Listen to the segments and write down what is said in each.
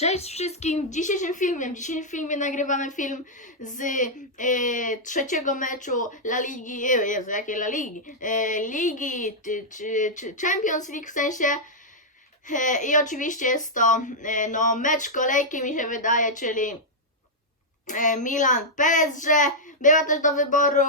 Cześć wszystkim! W dzisiejszym filmie, w dzisiejszym filmie nagrywamy film z e, trzeciego meczu La Ligi, e, Jezu, jakiej La Ligi? E, Ligi, czy, czy, czy Champions League w sensie. I oczywiście jest to no, mecz kolejki mi się wydaje, czyli Milan PSG. Była też do wyboru,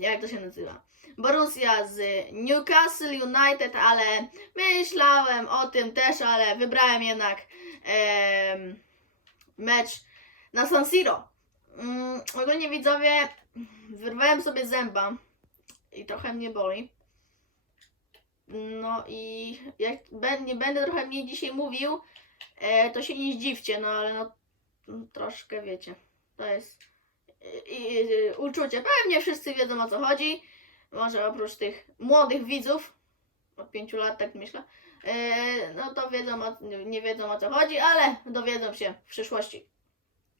jak to się nazywa? Borussia z Newcastle United, ale myślałem o tym też, ale wybrałem jednak em, mecz na San Siro. Mm, ogólnie widzowie, wyrwałem sobie zęba i trochę mnie boli. No i jak nie będę trochę mniej dzisiaj mówił, e, to się nie zdziwcie, no ale no mm, troszkę wiecie. To jest i, i, uczucie. Pewnie wszyscy wiedzą o co chodzi. Może oprócz tych młodych widzów, od pięciu lat tak myślę, e, no to wiedzą, o, nie wiedzą o co chodzi, ale dowiedzą się w przyszłości.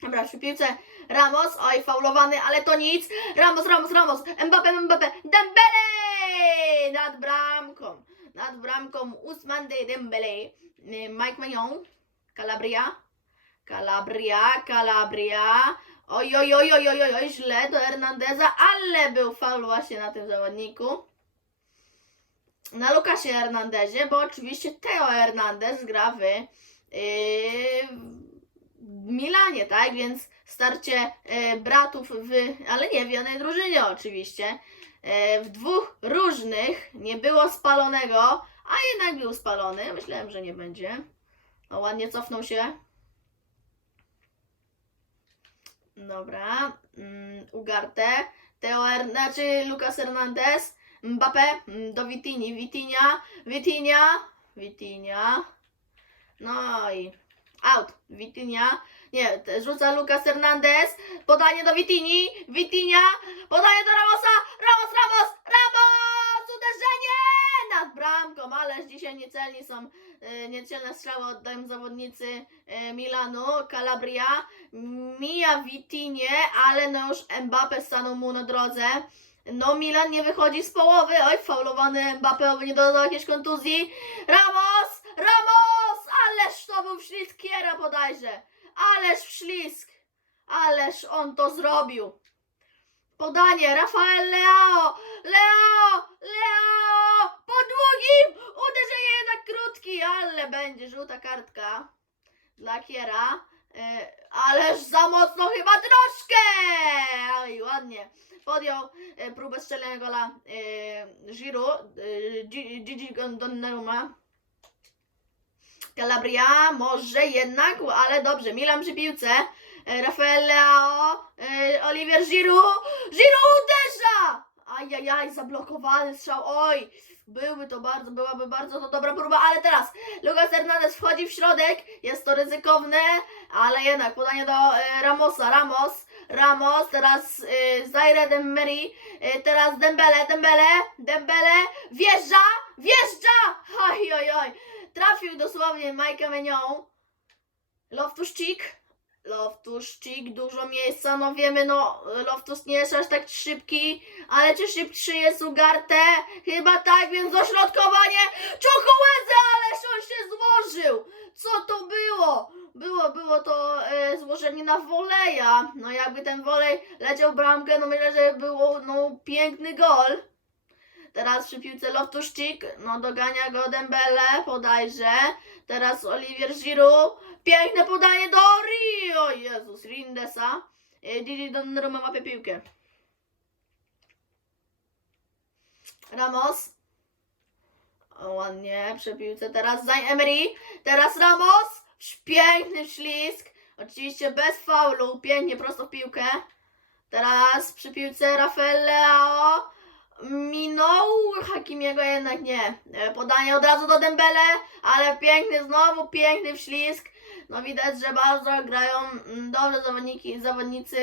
Dobra, przy piłce Ramos, oj faulowany, ale to nic. Ramos, Ramos, Ramos, Mbappé, Mbappé, Dembele! Nad bramką, nad bramką Usman de Dembele, E, Mike Maignan, Calabria, Calabria, Calabria, oj, oj, oj, oj, oj, oj, źle do Hernandeza, ale był faul właśnie na tym zawodniku na Lukasie Hernandezie, bo oczywiście Teo Hernandez gra w, yy, w Milanie, tak? Więc starcie yy, bratów w, ale nie w jednej drużynie oczywiście. Yy, w dwóch różnych nie było spalonego, a jednak był spalony. Myślałem, że nie będzie. No ładnie cofnął się. Dobra. Mm, Ugarte. Teo, znaczy Lucas Hernandez. Mbappé mm, do Vitini, Vitinha, Vitinha, Vitinha, no i out, Vitinha, nie, rzuca Lucas Hernandez, podanie do Vitini, Vitinha, podanie do Ramosa, Ramos, Ramos, Ramos, uderzenie nad bramką, ależ dzisiaj niecelni są, e, niecelne strzały oddają zawodnicy e, Milanu, Calabria, mija Vitinie, ale no już Mbappé stanął mu na drodze, no Milan nie wychodzi z połowy. Oj, faulowany Mbappé, oby nie dodał jakiejś kontuzji. Ramos! Ramos! Ależ to był ślizg Kiera bodajże. Ależ ślizg. Ależ on to zrobił. Podanie. Rafael Leao. Leao! Leao! Po długim! Uderzenie jednak krótki, ale będzie żółta kartka dla Kiera. Ależ za mocno chyba troszkę! Oj, ładnie podjął e, próbę strzelenia gola e, Giroud, e, Gi- Gigi Donnarumma. Calabria może jednak, ale dobrze, Milan przy piłce. E, Rafael Leao, e, Olivier Giroud, Giroud uderza! Ajajaj, zablokowany strzał, oj, byłby to bardzo, byłaby bardzo to dobra próba, ale teraz Lucas Hernandez wchodzi w środek, jest to ryzykowne, ale jednak podanie do e, Ramosa, Ramos, Ramos, teraz y, Zaire Dembele, y, teraz Dembele, Dembele, Dembele, wjeżdża, wjeżdża! Oj, oj, oj, trafił dosłownie Mike Menion, Loftus-Cheek, Loftus-Cheek, dużo miejsca, no wiemy, no Loftus nie jest aż tak szybki, ale czy szybszy jest Ugarte? Chyba tak, więc dośrodkowanie, Czukułeze, ależ on się złożył! Co to było? Było, było to e, złożenie na woleja. No jakby ten wolej leciał bramkę, no myślę, że było no, piękny gol. Teraz przy piłce Loftus-Cheek, no dogania go Dembele, podajże. Teraz Olivier Giroud, piękne podanie do Rio, Jezus, Rindesa. E, Gigi Donnarumma łapie piłkę. Ramos. O, ładnie, przy piłce teraz Zayn Emery. Teraz Ramos. Piękny ślizg. Oczywiście bez faulu. Pięknie, prosto w piłkę. Teraz przy piłce Rafael Leao. Minął Hakimiego jednak nie. E, Podanie od razu do Dembele, ale piękny znowu, piękny wślizg. No widać, że bardzo grają mm, dobrze zawodniki, zawodnicy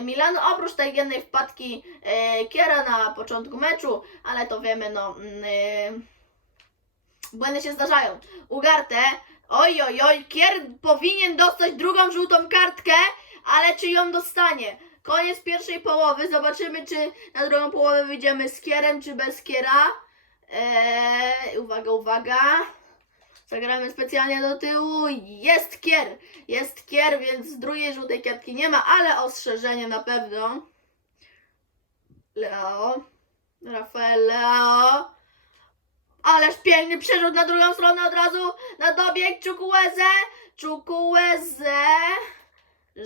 Milanu, oprócz tej jednej wpadki e, Kiera na początku meczu, ale to wiemy, no mm, e, błędy się zdarzają. Ugarte, oj oj oj, Kier powinien dostać drugą żółtą kartkę, ale czy ją dostanie? Koniec pierwszej połowy, zobaczymy czy na drugą połowę wyjdziemy z Kierem czy bez Kiera. Eee, uwaga, uwaga. Zagramy specjalnie do tyłu. Jest kier. Jest kier, więc drugiej żółtej kwiatki nie ma, ale ostrzeżenie na pewno. Leo. Rafael Leo. Ależ piękny przerzut na drugą stronę od razu. Na dobieg Czukułezę. Czukułezę.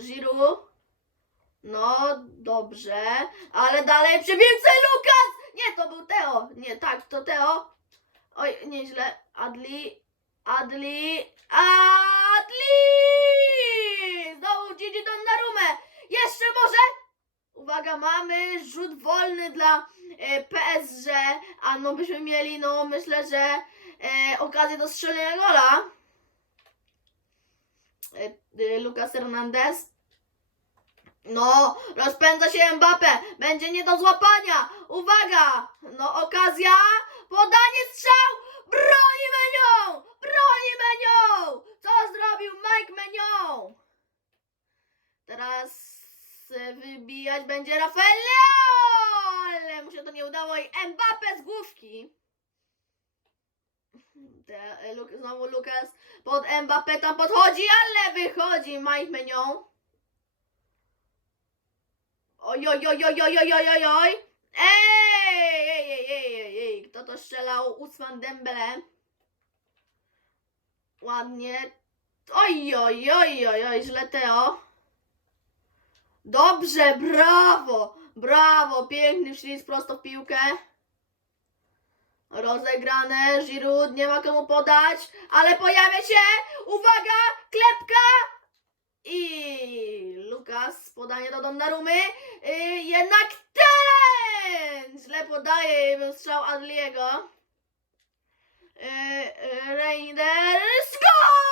Giroud. No, dobrze. Ale dalej przy Lukas! Nie, to był Teo. Nie, tak, to Teo. Oj, nieźle. Adli. Adli. Adli! Znowu Gigi Donnarumę. Jeszcze może? Uwaga, mamy rzut wolny dla e, PSG, a no byśmy mieli, no myślę, że e, okazję do strzelenia gola. E, Lucas Hernandez. No, rozpędza się Mbappe. Będzie nie do złapania. Uwaga! No, okazja. Podanie strzał. Broni Menią! Broni Menią! Co zrobił Mike Menią? Teraz wybijać będzie Rafael! Ale mu się to nie udało i Mbappe z główki. Znowu Lukas pod Mbappe tam podchodzi, ale wychodzi Mike Menią. Oj, oj, oj, oj, oj, oj, oj, oj. Ej, ej, ej, ej, ej, ej. Kto to strzelał? Usman Dembele. Ładnie. Oj, oj, oj, oj, oj, źle Teo. Dobrze, brawo, brawo, piękny ślizg prosto w piłkę. Rozegrane, Giroud, nie ma komu podać, ale pojawia się, uwaga, klepka i Lukas, podanie do Donnarumy, yy, jednak ten źle podaje strzał Adliego. Yy, Reinders, gol!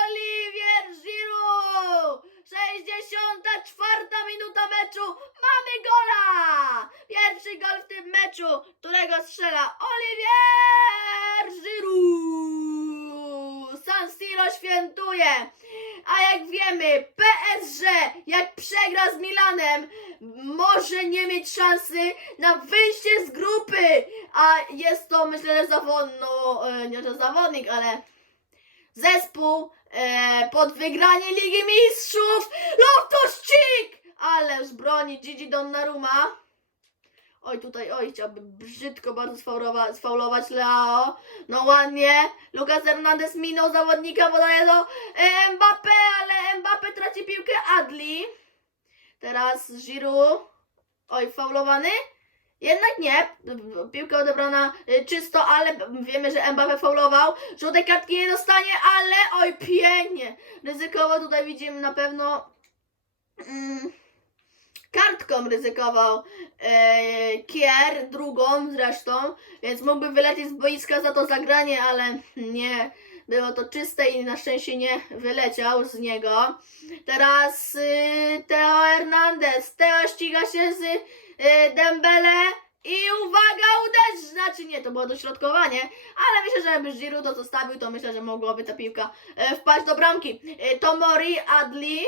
Olivier Giroud! 64 minuta meczu! Mamy gola! Pierwszy gol w tym meczu, którego strzela Olivier Giroud! San Siro świętuje! A jak wiemy, PSG jak przegra z Milanem, może nie mieć szansy na wyjście z grupy. A jest to myślę, że zawodnik, no e, nie że zawodnik, ale zespół e, pod wygranie Ligi Mistrzów Loftus-Cheek! Ależ broni Gigi Donnarumma. Oj, tutaj, oj, chciałby brzydko bardzo sfaulować, sfaulować Leo. No ładnie. Lucas Hernandez minął zawodnika, podaje do e, Mbappe, ale Mbappe traci piłkę Adli. Teraz Giroud. Oj, faulowany? Jednak nie. Piłka odebrana y, czysto, ale wiemy, że Mbappe faulował. Żółtej kartki nie dostanie, ale oj, pięknie. Ryzykowo tutaj widzimy na pewno... Mm, kartką ryzykował e, Kier, drugą zresztą, więc mógłby wylecieć z boiska za to zagranie, ale nie. Było to czyste i na szczęście nie wyleciał z niego. Teraz y, Teo Hernandez. Teo ściga się z y, Dembele i uwaga, uderz! Znaczy nie, to było dośrodkowanie, ale myślę, że jakby Giroud to zostawił, to myślę, że mogłaby ta piłka e, wpaść do bramki. E, Tomori, Adli.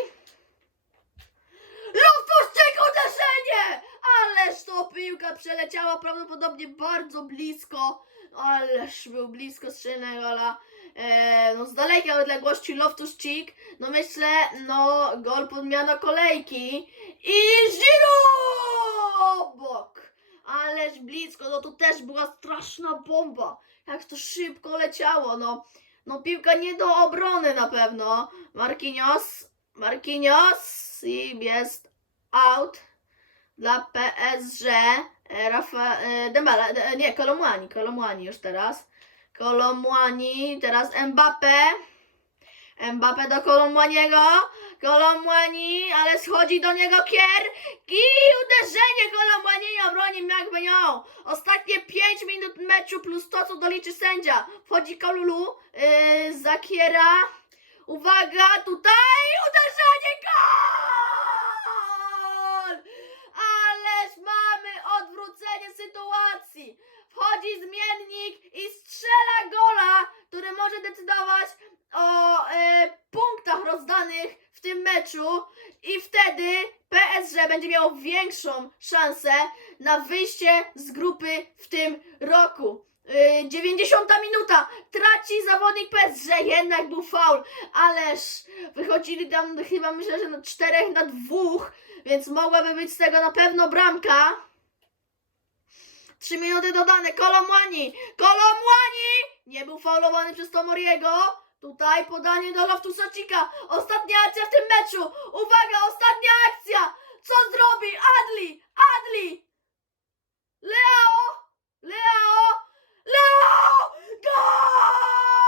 Loftus-Cheek uderzenie! Ależ to piłka przeleciała prawdopodobnie bardzo blisko. Ależ był blisko strzelnego gola. E, no z dalekiej odległości Loftus-Cheek. No myślę, no gol podmiana kolejki. I Giroud obok. Ależ blisko, no to też była straszna bomba. Jak to szybko leciało, no. No piłka nie do obrony na pewno. Marquinhos, Marquinhos jest out dla PSG. E, Rafa, e, Dembele, e, nie, Kolomwani, Kolomwani już teraz. Kolomwani, teraz Mbappe. Mbappe do Kolomwaniego. Kolomwani, ale schodzi do niego Kier. I uderzenie Kolomwani obroni Magmenią. Ostatnie 5 minut meczu plus to, co doliczy sędzia. Wchodzi Kalulu yy, za Kiera. Uwaga, tutaj uderzenie, gol! Ależ mamy odwrócenie sytuacji. Wchodzi zmiennik i strzela gola, który może decydować o e, punktach rozdanych w tym meczu i wtedy PSG będzie miało większą szansę na wyjście z grupy w tym roku. Yy, 90 minuta, traci zawodnik PSG, jednak był faul, ależ wychodzili tam chyba myślę, że na 4 na 2, więc mogłaby być z tego na pewno bramka. 3 minuty dodane, Kolomłani, Kolomłani! Nie był faulowany przez Tomoriego. Tutaj podanie do Loftusa-Cheeka. Ostatnia akcja w tym meczu. Uwaga, ostatnia akcja. Co zrobi Adli? Adli! Leo! Leo! Gol!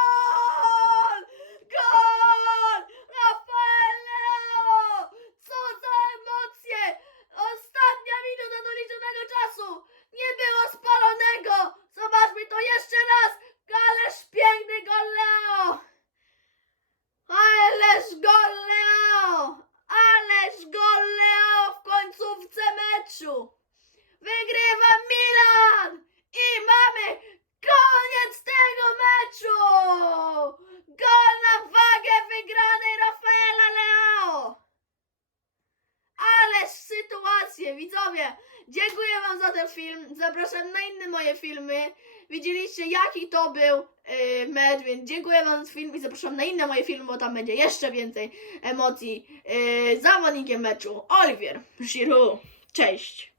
Gol! Rafael Leo! Co za emocje! Ostatnia minuta doliczonego czasu! Nie było spalonego! Zobaczmy to jeszcze raz! Ależ piękny gol Leo! Ależ gol Leo! Ależ gol Leo w końcówce meczu! Wygrywa Milan! I mamy koniec tego meczu! Gol na wagę wygranej Rafaela Leo! Ależ sytuacje, Dziękuję Wam za ten film. Zapraszam na inne moje filmy. Widzieliście jaki to był yy, mecz, więc dziękuję Wam za film i zapraszam na inne moje filmy, bo tam będzie jeszcze więcej emocji. Yy, zawodnikiem meczu Oliwier Giroud. Cześć!